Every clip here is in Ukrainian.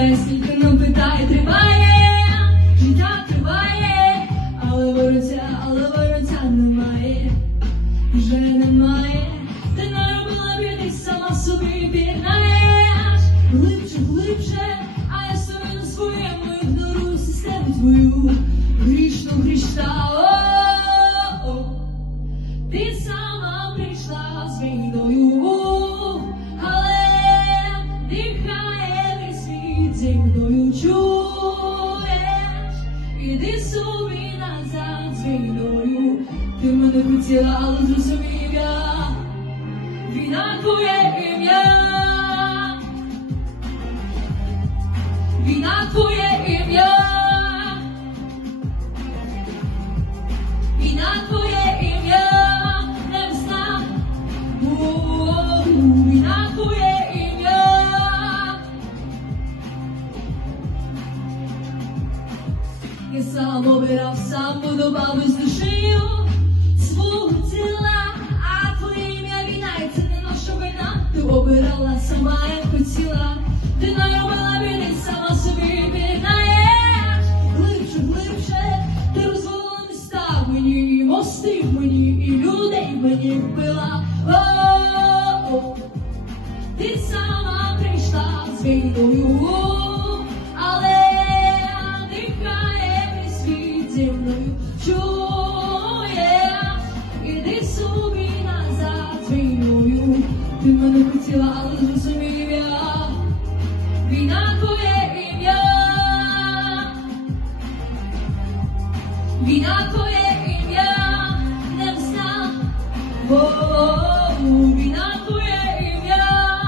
знає, скільки нам питає, триває, життя триває, але вороття немає, вже немає. Ти наробила біди, сама собі пірнаєш глибше, а я стою на своєму, ігнорую систему твою грішна. Ти сама прийшла з війною, але дихає весь світ зі мною, чуєш? Іди собі назад з війною. Ти мене хотіла, але зрозумів я, війна твоє ім'я, війна твоє ім'я, війна твоє ім'я, не знав, війна твоє ім'я. Я сам обирав, сам будував із душею свого тіла, а твоє ім'я війна, і це не наша війна. Ти обирала сама, як хотіла, ти наробила біди, сама собі пірнаєш глибше, ти розвалила міста в мені, і мости в мені, і людей в мені вбила. Ти сама прийшла з війною, але дихає весь світ зі мною, чує? Іди собі назад з війною. Ти мене хотіла, але зрозумів я, війна твоє ім'я, війна твоє ім'я, не знав, війна твоє ім'я,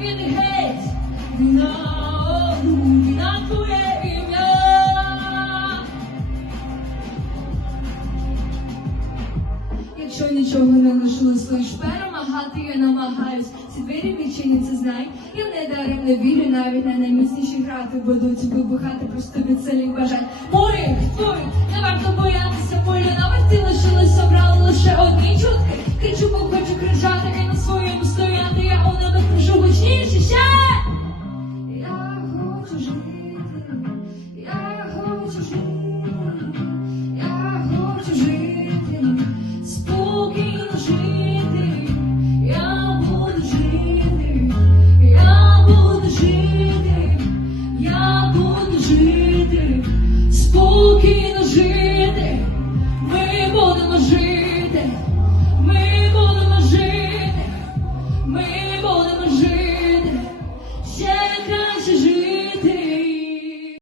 іди геть, війна твоє ім'я. Якщо нічого не лишилось, лиш перемагати я намагаюсь. Ці двері відчиняться, знай, я не дарем не вірю, навіть на найміцніші грати будуть вибухати просто від селів бажань. Моїх, твоїх, не варто боятися, полю навіть ти лишилось, обрали лише одні чутки. Кричу, бо хочу кричати, і на своєму стояти, я у небо кричу гучніше ще. Я хочу жити, я хочу жити, я хочу жити, спокійно жити, я буду жити, я буду жити, я буду жити, спокійно жити, ми будемо жити, ми будемо жити, ми будемо жити, ще краще жити.